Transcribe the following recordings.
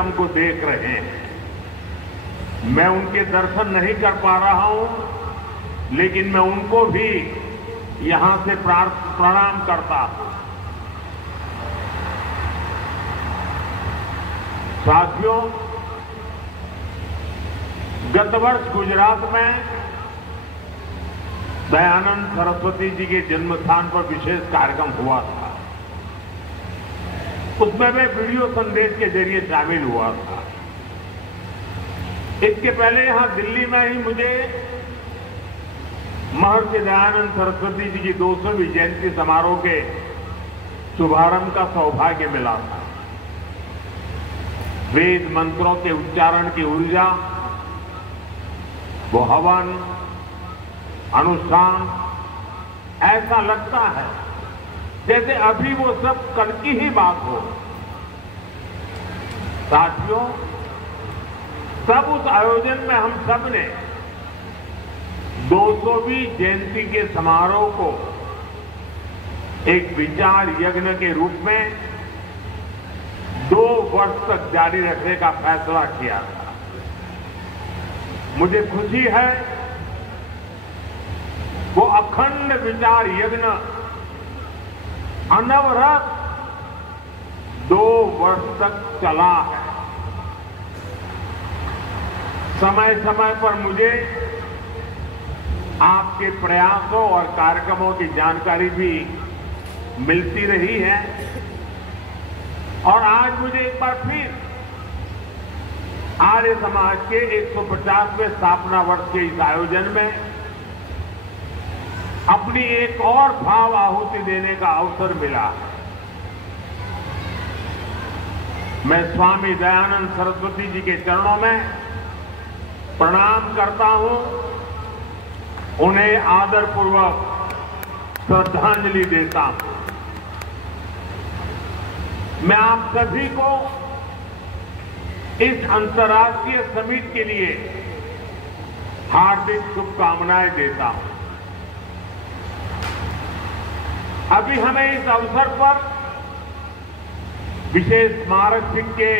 कार्यक्रम को देख रहे हैं। मैं उनके दर्शन नहीं कर पा रहा हूं, लेकिन मैं उनको भी यहां से प्रणाम करता हूं। साथियों, गत वर्ष गुजरात में दयानंद सरस्वती जी के जन्म स्थान पर विशेष कार्यक्रम हुआ था। उसमें मैं वीडियो संदेश के जरिए शामिल हुआ था। इसके पहले यहां दिल्ली में ही मुझे महर्षि दयानंद सरस्वती जी की 200वीं जयंती समारोह के शुभारंभ का सौभाग्य मिला था। वेद मंत्रों के उच्चारण की ऊर्जा, वो हवन, अनुष्ठान, ऐसा लगता है जैसे अभी वो सब कल की ही बात हो। साथियों, तब उस आयोजन में हम सब ने 200वीं जयंती के समारोह को एक विचार यज्ञ के रूप में 2 वर्ष तक जारी रखने का फैसला किया था। मुझे खुशी है वो अखंड विचार यज्ञ अनवरत 2 वर्ष तक चला है। समय समय पर मुझे आपके प्रयासों और कार्यक्रमों की जानकारी भी मिलती रही है और आज मुझे एक बार फिर आर्य समाज के 150वें स्थापना वर्ष के इस आयोजन में अपनी एक और भाव आहुति देने का अवसर मिला। मैं स्वामी दयानंद सरस्वती जी के चरणों में प्रणाम करता हूं, उन्हें आदरपूर्वक श्रद्धांजलि देता हूं। मैं आप सभी को इस अंतर्राष्ट्रीय समिट के लिए हार्दिक शुभकामनाएं देता हूं। अभी हमें इस अवसर पर विशेष स्मारक सिक्के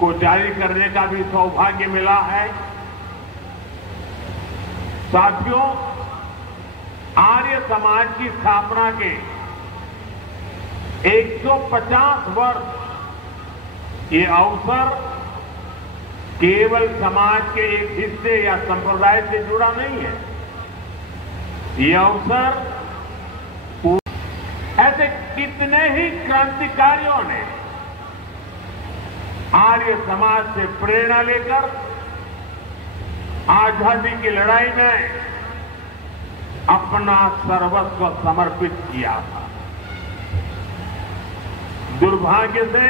को जारी करने का भी सौभाग्य मिला है। साथियों, आर्य समाज की स्थापना के 150 वर्ष ये अवसर केवल समाज के एक हिस्से या संप्रदाय से जुड़ा नहीं है। ये अवसर ऐसे कितने ही क्रांतिकारियों ने आर्य समाज से प्रेरणा लेकर आजादी की लड़ाई में अपना सर्वस्व समर्पित किया था। दुर्भाग्य से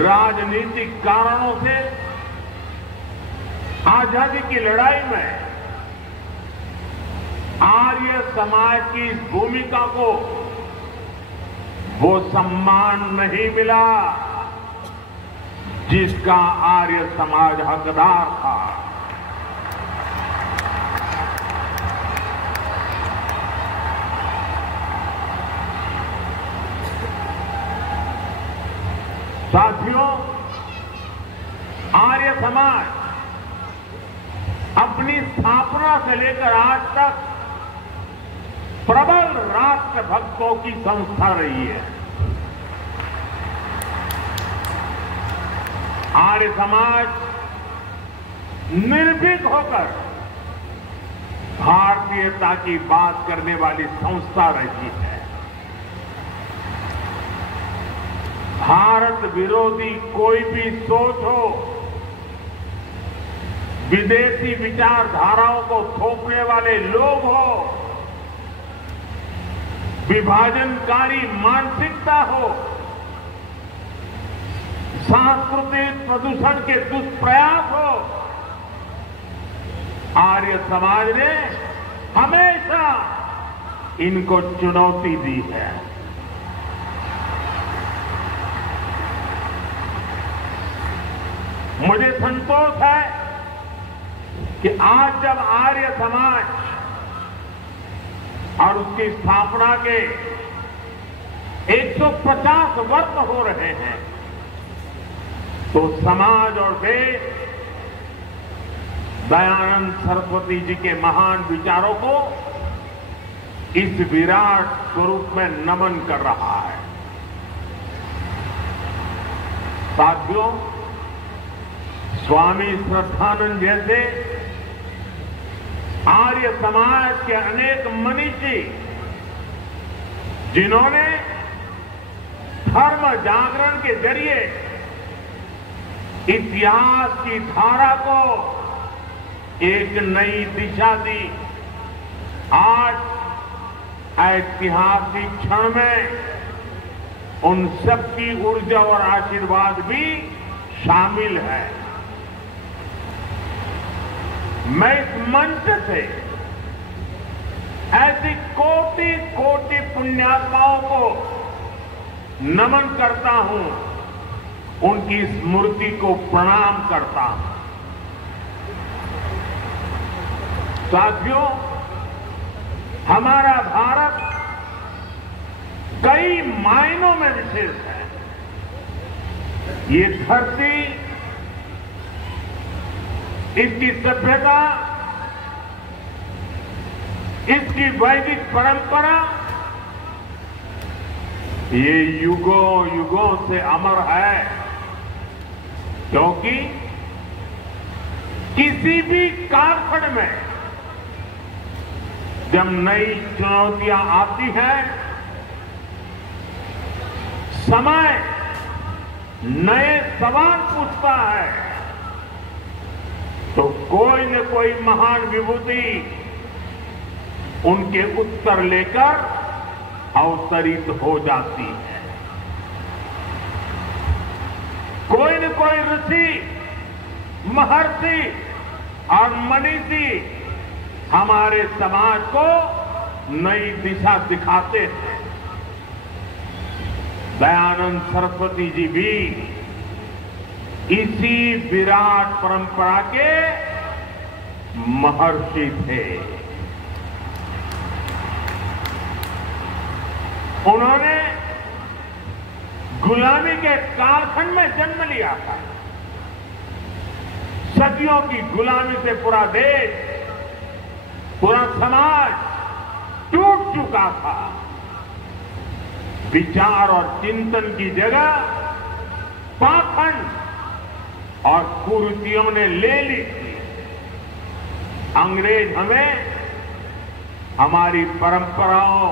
राजनीतिक कारणों से आजादी की लड़ाई में आर्य समाज की इस भूमिका को वो सम्मान नहीं मिला जिसका आर्य समाज हकदार था। साथियों, आर्य समाज अपनी स्थापना से लेकर आज तक प्रबल राष्ट्र भक्तों की संस्था रही है। आर्य समाज निर्भीक होकर भारतीयता की बात करने वाली संस्था रही है। भारत विरोधी कोई भी सोच हो, विदेशी विचारधाराओं को थोपने वाले लोग हो, विभाजनकारी मानसिकता हो, सांस्कृतिक प्रदूषण के दुष्प्रयास हो, आर्य समाज ने हमेशा इनको चुनौती दी है। मुझे संतोष है कि आज जब आर्य समाज और उसकी स्थापना के 150 वर्ष हो रहे हैं, तो समाज और देश दयानंद सरस्वती जी के महान विचारों को इस विराट स्वरूप में नमन कर रहा है। साथियों, स्वामी श्रद्धानंद जैसे आर्य समाज के अनेक मनीषी जिन्होंने धर्म जागरण के जरिए इतिहास की धारा को एक नई दिशा दी, आज ऐतिहासिक क्षण में उन सबकी ऊर्जा और आशीर्वाद भी शामिल है। मैं इस मंच से ऐसी कोटि कोटि पुण्यात्माओं को नमन करता हूं, उनकी स्मृति को प्रणाम करता हूं। साथियों, हमारा भारत कई मायनों में विशेष है। ये धरती, इसकी सभ्यता, इसकी वैदिक परंपरा, ये युगों युगों से अमर है, क्योंकि किसी भी कालखंड में जब नई चुनौतियां आती हैं, समय नए सवाल पूछता है, तो कोई न कोई महान विभूति उनके उत्तर लेकर अवतरित हो जाती है। कोई न कोई ऋषि, महर्षि और मनीषी हमारे समाज को नई दिशा दिखाते हैं। दयानंद सरस्वती जी भी इसी विराट परंपरा के महर्षि थे। उन्होंने गुलामी के कालखंड में जन्म लिया था। सदियों की गुलामी से पूरा देश, पूरा समाज टूट चुका था। विचार और चिंतन की जगह पाखंड और कुरीतियों ने ले ली थी। अंग्रेज हमें हमारी परंपराओं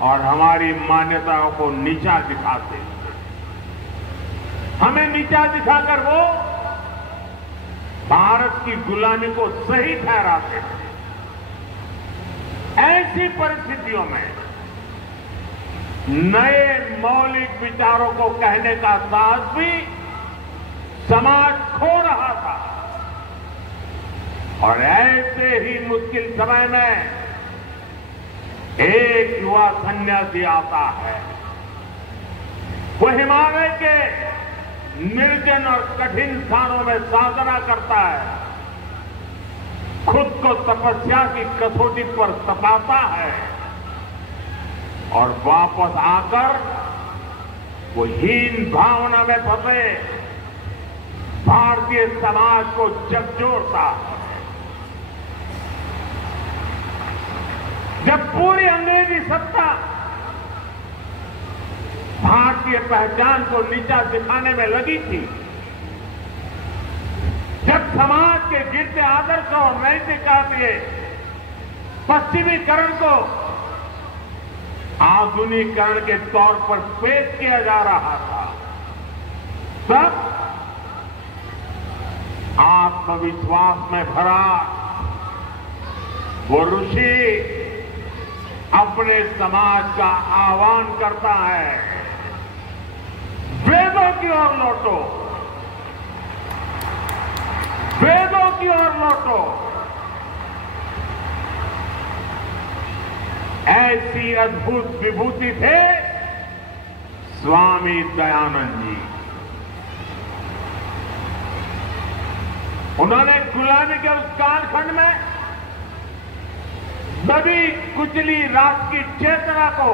और हमारी मान्यताओं को नीचा दिखाते थे। हमें नीचा दिखाकर वो भारत की गुलामी को सही ठहराते थे। ऐसी परिस्थितियों में नए मौलिक विचारों को कहने का साहस भी समाज खो रहा था। और ऐसे ही मुश्किल समय में एक युवा सन्यासी आता है। वो हिमालय के निर्जन और कठिन स्थानों में साधना करता है, खुद को तपस्या की कसौटी पर तपाता है और वापस आकर वो हीन भावना में फंसे भारतीय समाज को झकझोरता है। जब पूरी अंग्रेजी सत्ता भारतीय पहचान को नीचा दिखाने में लगी थी, जब समाज के गिरते आदर्शों और नैतिकता के पश्चिमीकरण को आधुनिकीकरण के तौर पर पेश किया जा रहा था, तब आत्मविश्वास में भरा वो ऋषि अपने समाज का आह्वान करता है, वेदों की ओर लौटो, वेदों की ओर लौटो। ऐसी अद्भुत विभूति थे स्वामी दयानंद जी। उन्होंने गुलामी के उस कालखंड में दबी कुचली राष्ट्र की चेतना को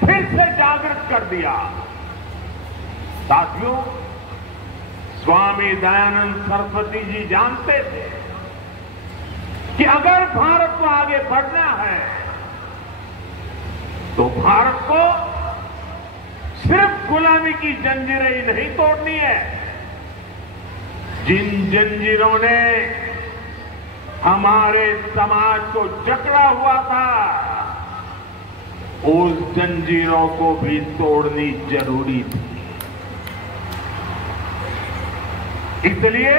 फिर से जागृत कर दिया। साथियों, स्वामी दयानंद सरस्वती जी जानते थे कि अगर भारत को आगे बढ़ना है तो भारत को सिर्फ गुलामी की जंजीरें ही नहीं तोड़नी है। जिन जंजीरों ने हमारे समाज को जकड़ा हुआ था, उस जंजीरों को भी तोड़नी जरूरी थी। इसलिए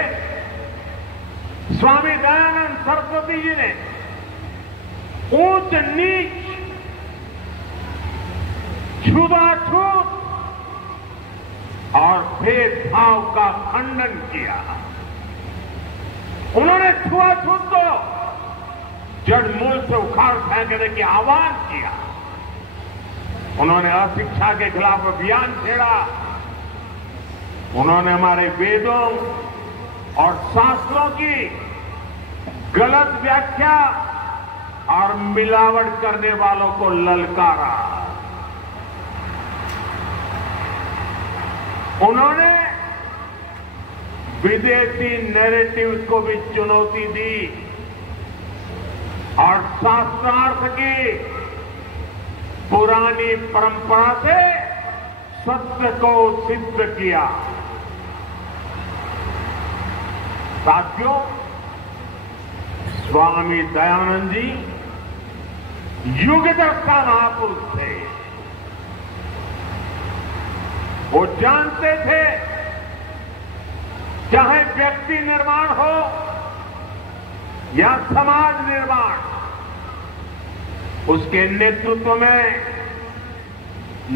स्वामी दयानंद सरस्वती जी ने ऊंच नीच, छुआछूत और भेदभाव का खंडन किया। उन्होंने छुआछूत को जड़ मूल से उखाड़ फेंकने की आह्वान किया। उन्होंने अशिक्षा के खिलाफ अभियान छेड़ा। उन्होंने हमारे वेदों और शास्त्रों की गलत व्याख्या और मिलावट करने वालों को ललकारा। उन्होंने विदेशी नैरेटिव्स को भी चुनौती दी और शास्त्रार्थ की पुरानी परंपरा से सत्य को सिद्ध किया। साथियों, स्वामी दयानंद जी युगदर्शा महापुरुष थे। वो जानते थे चाहे व्यक्ति निर्माण हो या समाज निर्माण, उसके नेतृत्व में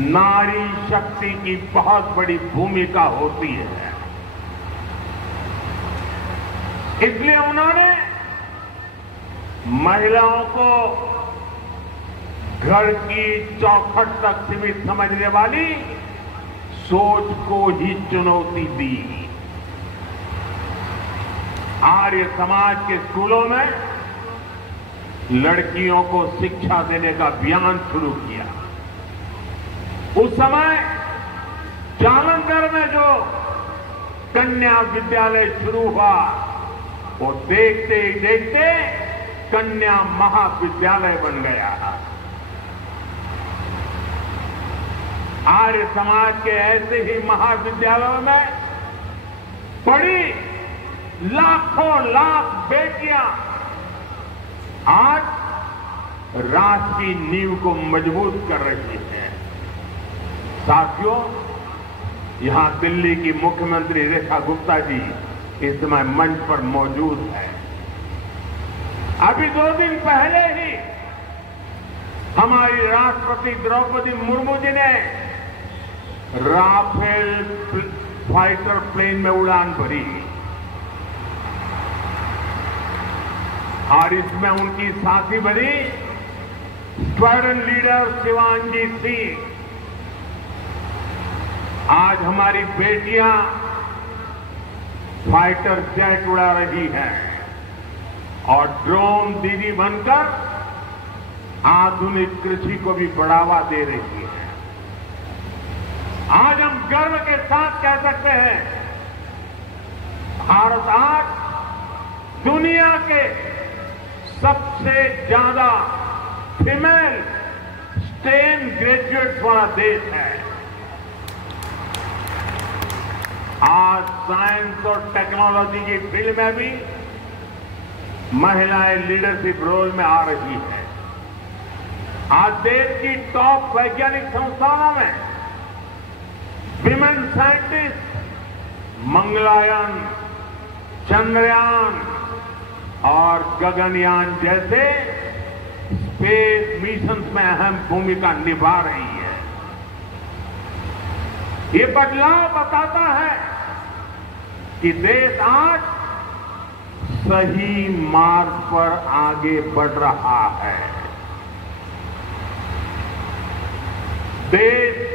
नारी शक्ति की बहुत बड़ी भूमिका होती है। इसलिए उन्होंने महिलाओं को घर की चौखट तक सीमित समझने वाली सोच को ही चुनौती दी। आर्य समाज के स्कूलों में लड़कियों को शिक्षा देने का अभियान शुरू किया। उस समय जालंधर में जो कन्या विद्यालय शुरू हुआ, वो देखते ही देखते कन्या महाविद्यालय बन गया। आर्य समाज के ऐसे ही महाविद्यालयों में पढ़ी लाखों लाख बेटियां आज राष्ट्र की नींव को मजबूत कर रही हैं। साथियों, यहां दिल्ली की मुख्यमंत्री रेखा गुप्ता जी इस समय मंच पर मौजूद है। अभी 2 दिन पहले ही हमारी राष्ट्रपति द्रौपदी मुर्मू जी ने राफेल फाइटर प्लेन में उड़ान भरी और इसमें उनकी साथी बनी स्क्वाड्रन लीडर शिवांगी सिंह। आज हमारी बेटियां फाइटर जेट उड़ा रही हैं और ड्रोन दीदी बनकर आधुनिक कृषि को भी बढ़ावा दे रही है। आज हम गर्व के साथ कह सकते हैं, भारत आज दुनिया के सबसे ज्यादा फीमेल स्टेम ग्रेजुएट्स वाला देश है। आज साइंस और टेक्नोलॉजी की फील्ड में भी महिलाएं लीडरशिप रोल में आ रही हैं। आज देश की टॉप वैज्ञानिक संस्थानों में विमेन साइंटिस्ट मंगलयान, चंद्रयान और गगनयान जैसे स्पेस मिशंस में अहम भूमिका निभा रही है। ये बदलाव बताता है कि देश आज सही मार्ग पर आगे बढ़ रहा है। देश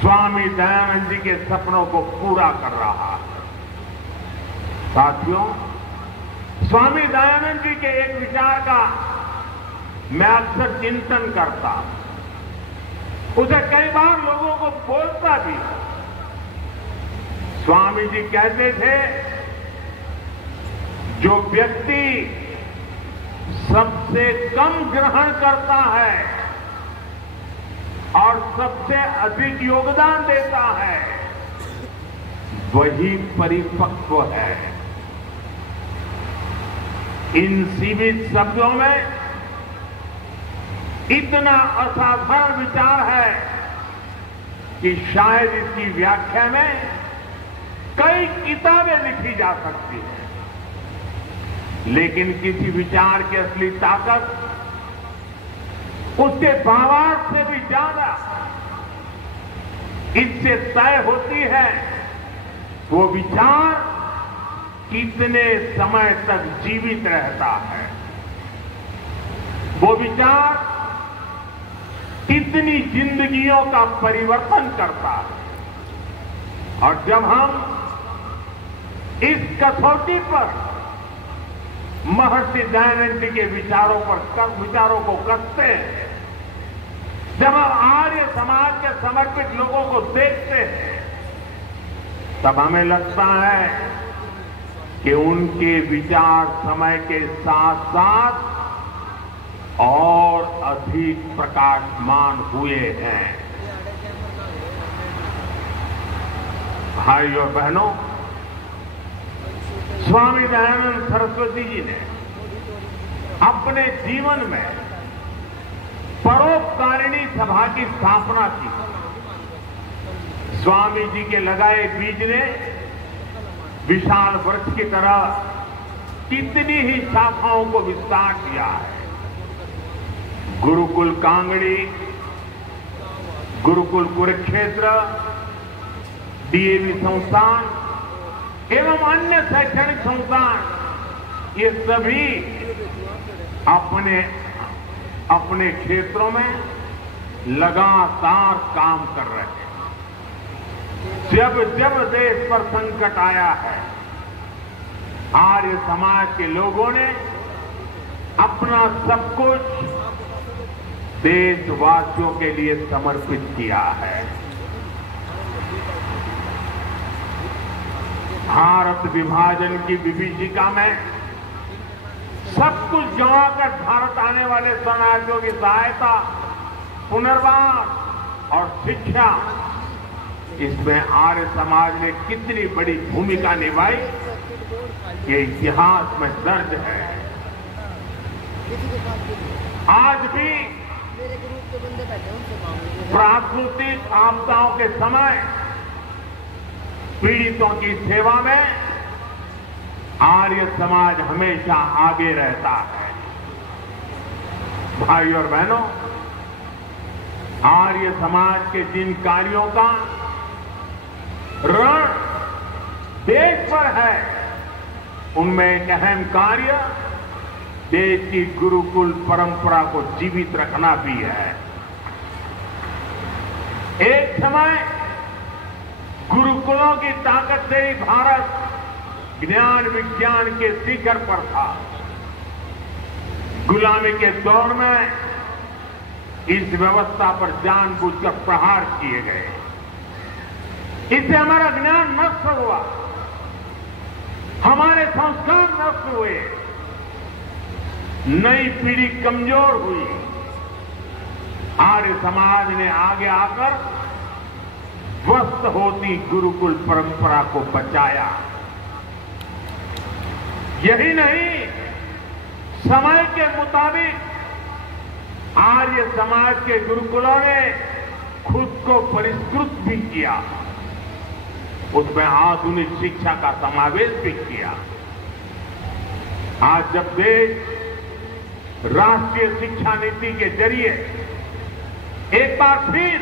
स्वामी दयानंद जी के सपनों को पूरा कर रहा है। साथियों, स्वामी दयानंद जी के एक विचार का मैं अक्सर चिंतन करता हूं। उसे कई बार लोगों को बोलता भी हूं। स्वामी जी कहते थे, जो व्यक्ति सबसे कम ग्रहण करता है और सबसे अधिक योगदान देता है, वही परिपक्व है। इन सीमित शब्दों में इतना असाधारण विचार है कि शायद इसकी व्याख्या में कई किताबें लिखी जा सकती हैं, लेकिन किसी विचार की असली ताकत उसके भावार्थ से भी ज्यादा इससे तय होती है वो विचार कितने समय तक जीवित रहता है, वो विचार कितनी जिंदगियों का परिवर्तन करता है। और जब हम इस कसौटी पर महर्षि दयानंद जी के विचारों को कसते हैं, जब हम आर्य समाज के समर्पित लोगों को देखते हैं, तब हमें लगता है कि उनके विचार समय के साथ साथ और अधिक प्रकाशमान हुए हैं। भाई और बहनों, स्वामी दयानंद सरस्वती जी ने अपने जीवन में परोपकारिणी सभा की स्थापना की। स्वामी जी के लगाए बीज ने विशाल वृक्ष की तरह कितनी ही शाखाओं को विस्तार किया है। गुरुकुल कांगड़ी, गुरुकुल कुरुक्षेत्र, डीएवी संस्थान एवं अन्य शैक्षणिक संस्थान, ये सभी अपने अपने क्षेत्रों में लगातार काम कर रहे हैं। जब जब देश पर संकट आया है, आर्य समाज के लोगों ने अपना सब कुछ देशवासियों के लिए समर्पित किया है। भारत विभाजन की विभीषिका में सब कुछ गंवाकर भारत आने वाले शरणार्थियों की सहायता, पुनर्वास और शिक्षा, इसमें आर्य समाज ने कितनी बड़ी भूमिका निभाई, ये इतिहास में दर्ज है। आज भी प्राकृतिक आपदाओं के समय पीड़ितों की सेवा में आर्य समाज हमेशा आगे रहता है। भाई और बहनों, आर्य समाज के जिन कार्यों का ऋण देश पर है, उनमें एक अहम कार्य देश की गुरुकुल परंपरा को जीवित रखना भी है। एक समय गुरुकुलों की ताकत से ही भारत ज्ञान विज्ञान के शिखर पर था। गुलामी के दौर में इस व्यवस्था पर जानबूझकर प्रहार किए गए। इससे हमारा ज्ञान नष्ट हुआ, हमारे संस्कार नष्ट हुए, नई पीढ़ी कमजोर हुई। आर्य समाज ने आगे आकर ध्वस्त होती गुरुकुल परंपरा को बचाया। यही नहीं, समय के मुताबिक आर्य समाज के गुरुकुलों ने खुद को परिष्कृत भी किया, उसमें आधुनिक शिक्षा का समावेश भी किया। आज जब देश राष्ट्रीय शिक्षा नीति के जरिए एक बार फिर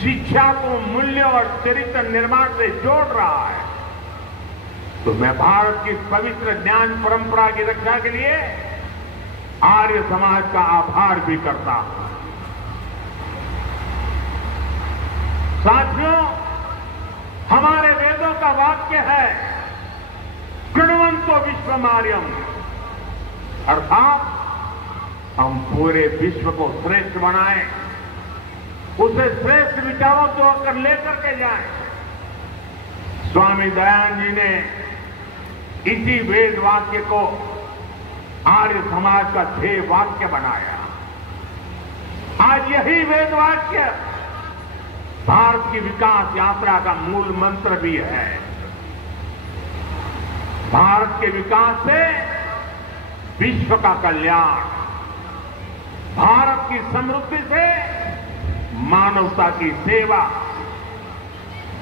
शिक्षा को मूल्य और चरित्र निर्माण से जोड़ रहा है, तो मैं भारत की पवित्र ज्ञान परंपरा की रक्षा के लिए आर्य समाज का आभार भी करता हूं। साथियों, हमारे वेदों का वाक्य है कृण्वन्तो विश्वमार्यम, अर्थात हम पूरे विश्व को श्रेष्ठ बनाएं, उसे श्रेष्ठ विचारों को होकर लेकर के जाएं। स्वामी दयानंद जी ने इसी वेद वाक्य को आर्य समाज का ध्येय वाक्य बनाया। आज यही वेद वाक्य भारत की विकास यात्रा का मूल मंत्र भी है। भारत के विकास से विश्व का कल्याण, भारत की समृद्धि से मानवता की सेवा,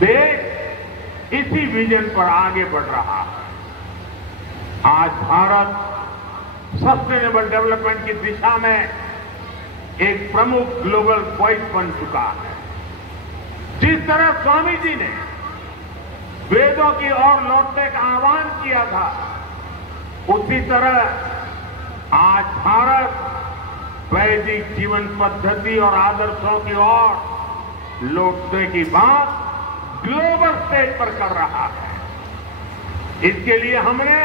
देश इसी विजन पर आगे बढ़ रहा है। आज भारत सस्टेनेबल डेवलपमेंट की दिशा में एक प्रमुख ग्लोबल वॉइस बन चुका है। जिस तरह स्वामी जी ने वेदों की ओर लौटने का आह्वान किया था, उसी तरह आज भारत वैदिक जीवन पद्धति और आदर्शों की ओर लौटने की बात ग्लोबल स्टेज पर कर रहा है। इसके लिए हमने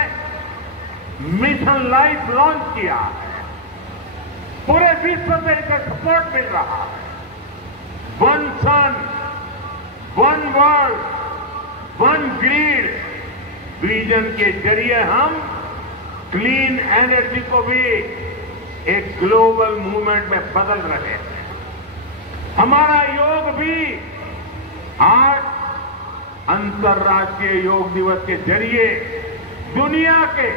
मिशन लाइफ लॉन्च किया है। पूरे विश्व से इसका सपोर्ट मिल रहा है। One sun, one world, one grid vision के जरिए हम क्लीन एनर्जी को भी एक ग्लोबल मूवमेंट में बदल रहे हैं। हमारा योग भी आज अंतर्राष्ट्रीय योग दिवस के जरिए दुनिया के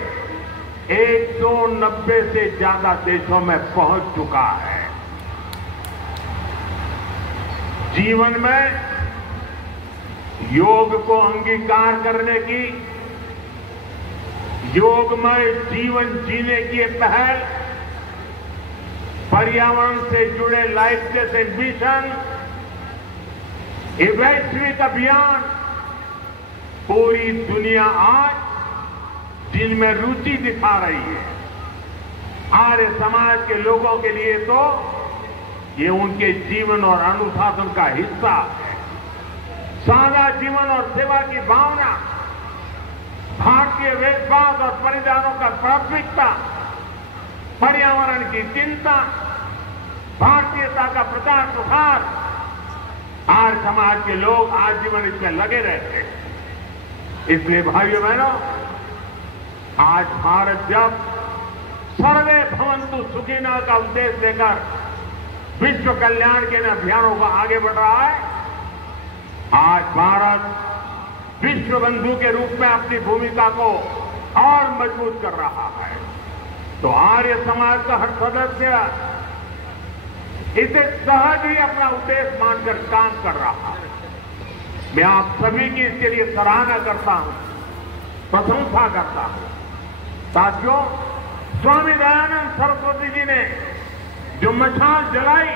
190 से ज्यादा देशों में पहुंच चुका है। जीवन में योग को अंगीकार करने की, योगमय जीवन जीने की ये पहल, पर्यावरण से जुड़े लाइफ जैसे मिशन, ये वैश्विक अभियान पूरी दुनिया आज जिनमें रुचि दिखा रही है। आर्य समाज के लोगों के लिए तो ये उनके जीवन और अनुशासन का हिस्सा है। सादा जीवन और सेवा की भावना, भारतीय वेशवास और परिधानों का प्राथमिकता, पर्यावरण की चिंता, भारतीयता का प्रचार प्रसार, आर्य समाज के लोग आजीवन इसमें लगे रहते हैं। इसलिए भाइयों बहनों, आज भारत जब सर्वे भवन्तु सुखिनः का उद्देश्य लेकर विश्व कल्याण के अभियानों को आगे बढ़ रहा है, आज भारत विश्व बंधु के रूप में अपनी भूमिका को और मजबूत कर रहा है। तो आर्य समाज का हर सदस्य इसे सहज ही अपना उद्देश्य मानकर काम कर रहा है। मैं आप सभी की इसके लिए सराहना करता हूं, प्रशंसा करता हूं। साथियों, स्वामी दयानंद सरस्वती जी ने जो मशाल जलाई,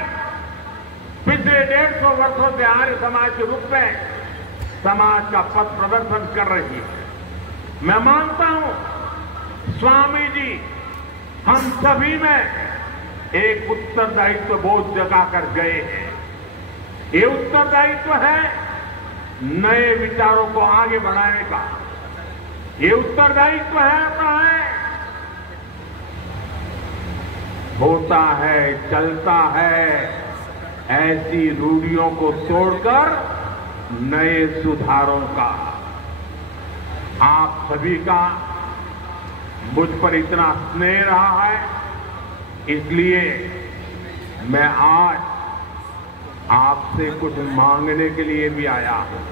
पिछले 150 वर्षों से आर्य समाज के रूप में समाज का पथ प्रदर्शन कर रही है। मैं मानता हूं स्वामी जी हम सभी में एक उत्तरदायित्व बोध जगा कर गए हैं। ये उत्तरदायित्व है नए विचारों को आगे बढ़ाने का। ये उत्तरदायित्व है होता है, चलता है, ऐसी रूढ़ियों को तोड़कर नए सुधारों का। आप सभी का मुझ पर इतना स्नेह रहा है, इसलिए मैं आज आपसे कुछ मांगने के लिए भी आया हूं,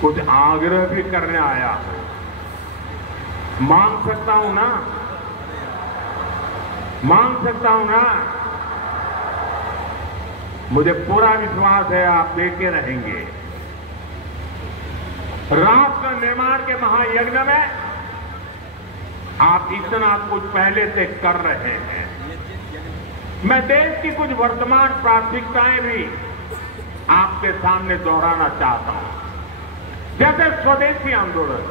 कुछ आग्रह भी करने आया हूं। मांग सकता हूं ना? मांग सकता हूं ना? मुझे पूरा विश्वास है आप देखे रहेंगे। राष्ट्र निर्माण के महायज्ञ में आप इतना कुछ पहले से कर रहे हैं। मैं देश की कुछ वर्तमान प्राथमिकताएं भी आपके सामने दोहराना चाहता हूं। जैसे स्वदेशी आंदोलन,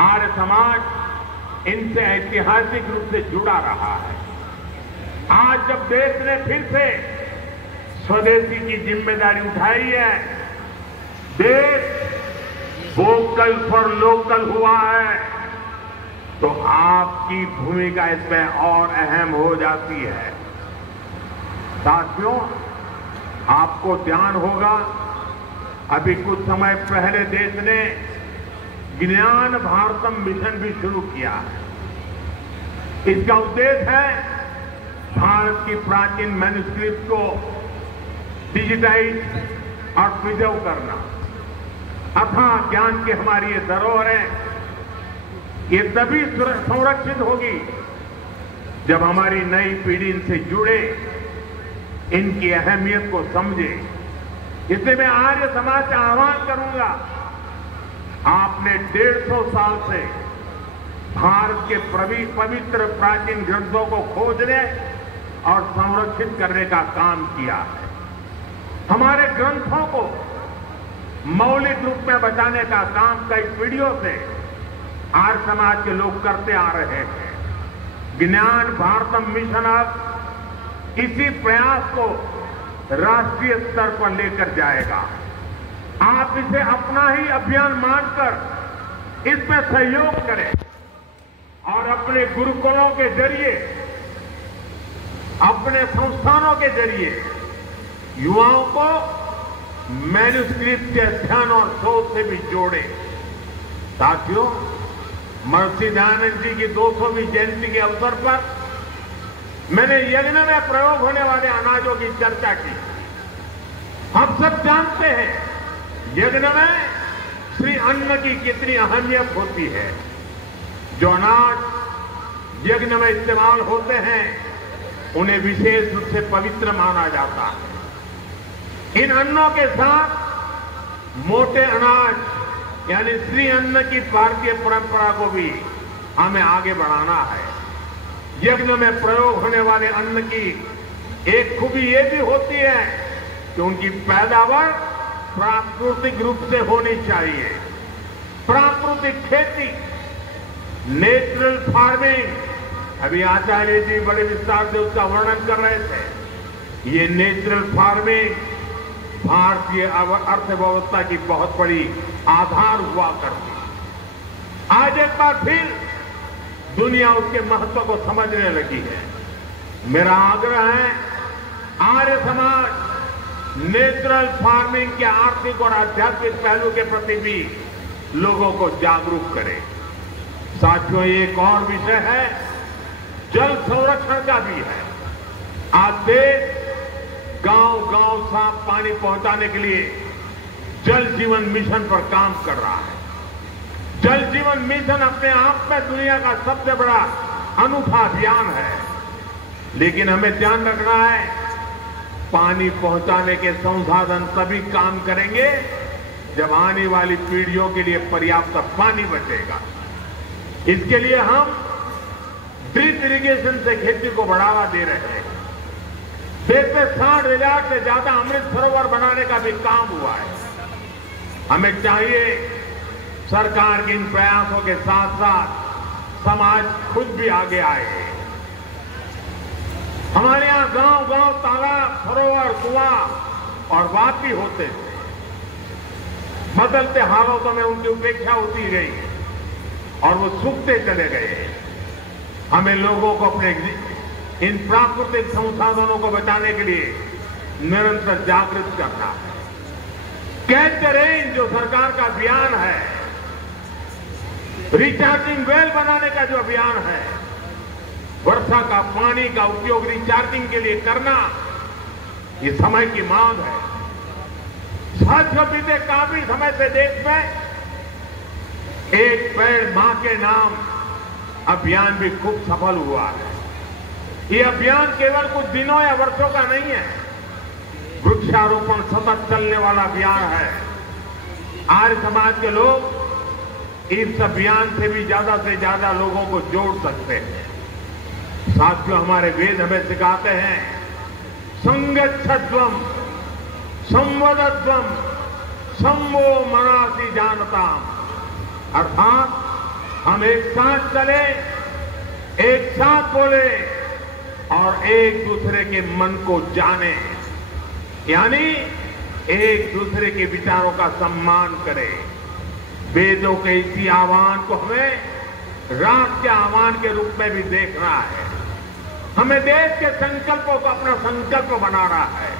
आर्य समाज इनसे ऐतिहासिक रूप से जुड़ा रहा है। आज जब देश ने फिर से स्वदेशी की जिम्मेदारी उठाई है, देश वोकल फॉर लोकल हुआ है, तो आपकी भूमिका इसमें और अहम हो जाती है। साथियों, आपको ध्यान होगा अभी कुछ समय पहले देश ने ज्ञान भारतम मिशन भी शुरू किया है। इसका उद्देश्य है भारत की प्राचीन मैन्युस्क्रिप्ट को डिजिटाइज और प्रिजर्व करना। अथाह ज्ञान की हमारी ये धरोहरें ये तभी संरक्षित होगी जब हमारी नई पीढ़ी इनसे जुड़े, इनकी अहमियत को समझे। इसलिए मैं आर्य समाज से आह्वान करूंगा, आपने 150 साल से भारत के पवित्र प्राचीन ग्रंथों को खोजने और संरक्षित करने का काम किया है। हमारे ग्रंथों को मौलिक रूप में बचाने का काम कई पीढ़ियों से आर्य समाज के लोग करते आ रहे हैं। ज्ञान भारतम मिशन अब इसी प्रयास को राष्ट्रीय स्तर पर लेकर जाएगा। आप इसे अपना ही अभियान मानकर इसमें सहयोग करें और अपने गुरुकुलों के जरिए, अपने संस्थानों के जरिए युवाओं को मैन्युस्क्रिप्ट के अध्ययन और शोध से भी जोड़े। साथियों, महर्षि दयानंद जी की 200वीं जयंती के अवसर पर मैंने यज्ञ में प्रयोग होने वाले अनाजों की चर्चा की। हम सब जानते हैं यज्ञ में श्री अन्न की कितनी अहमियत होती है। जो अनाज यज्ञ में इस्तेमाल होते हैं उन्हें विशेष रूप से पवित्र माना जाता है। इन अन्नों के साथ मोटे अनाज यानी श्री अन्न की भारतीय परंपरा को भी हमें आगे बढ़ाना है। यज्ञ में प्रयोग होने वाले अन्न की एक खूबी ये भी होती है कि उनकी पैदावार प्राकृतिक रूप से होनी चाहिए। प्राकृतिक खेती, नेचुरल फार्मिंग, अभी आचार्य जी बड़े विस्तार से उसका वर्णन कर रहे थे। ये नेचुरल फार्मिंग भारतीय अर्थव्यवस्था की बहुत बड़ी आधार हुआ करती है। आज एक बार फिर दुनिया उसके महत्व को समझने लगी है। मेरा आग्रह है आर्य समाज नेचुरल फार्मिंग के आर्थिक और आध्यात्मिक पहलू के प्रति भी लोगों को जागरूक करे। साथियों, एक और विषय है जल संरक्षण का भी है। आज देश गांव-गांव साफ पानी पहुंचाने के लिए जल जीवन मिशन पर काम कर रहा है। जल जीवन मिशन अपने आप में दुनिया का सबसे बड़ा अनूठा अभियान है, लेकिन हमें ध्यान रखना है पानी पहुंचाने के संसाधन तभी काम करेंगे जब आने वाली पीढ़ियों के लिए पर्याप्त पानी बचेगा। इसके लिए हम ड्रिप इरिगेशन से खेती को बढ़ावा दे रहे हैं। देश में 60,000 से ज्यादा अमृत सरोवर बनाने का भी काम हुआ है। हमें चाहिए सरकार के इन प्रयासों के साथ साथ समाज खुद भी आगे आए। हमारे यहां गांव-गांव तालाब, सरोवर, कुआं और वापी होते थे। बदलते हालातों में उनकी उपेक्षा होती गई और वो सूखते चले गए। हमें लोगों को अपने इन प्राकृतिक संसाधनों को बचाने के लिए निरंतर जागृत करना है। कैच द रेन जो सरकार का अभियान है, रिचार्जिंग वेल बनाने का जो अभियान है, वर्षा का पानी का उपयोग रिचार्जिंग के लिए करना, ये समय की मांग है। साथियों, बीते काफी समय से देश में एक पेड़ मां के नाम अभियान भी खूब सफल हुआ है। ये अभियान केवल कुछ दिनों या वर्षों का नहीं है, वृक्षारोपण सतत चलने वाला अभियान है। आर्य समाज के लोग इस अभियान से भी ज्यादा लोगों को जोड़ सकते हैं। साथियों, हमारे वेद हमें सिखाते हैं संगच्छध्वम संवदध्वम संवो मनासी जानता, अर्थात हम एक साथ चले, एक साथ बोले और एक दूसरे के मन को जाने, यानी एक दूसरे के विचारों का सम्मान करें। वेदों के इसी आह्वान को हमें राष्ट्र के आह्वान के रूप में भी देखना है। हमें देश के संकल्पों को अपना संकल्प बनाना है।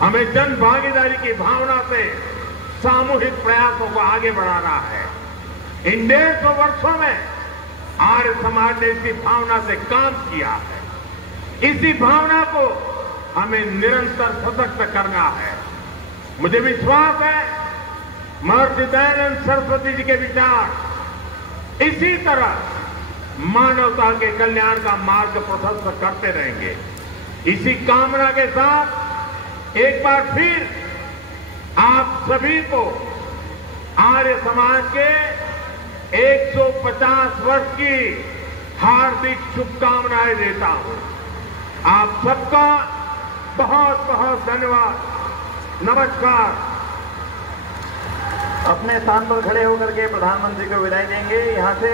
हमें जन भागीदारी की भावना से सामूहिक प्रयासों को आगे बढ़ाना है। इन 150 वर्षों में आर्य समाज ने इसी भावना से काम किया है। इसी भावना को हमें निरंतर सशक्त करना है। मुझे विश्वास है महर्षि दयानंद सरस्वती जी के विचार इसी तरह मानवता के कल्याण का मार्ग प्रशस्त करते रहेंगे। इसी कामना के साथ एक बार फिर आप सभी को आर्य समाज के 150 वर्ष की हार्दिक शुभकामनाएं देता हूं। आप सबका बहुत बहुत धन्यवाद। नमस्कार। अपने स्थान पर खड़े होकर के प्रधानमंत्री को विदाई देंगे। यहां से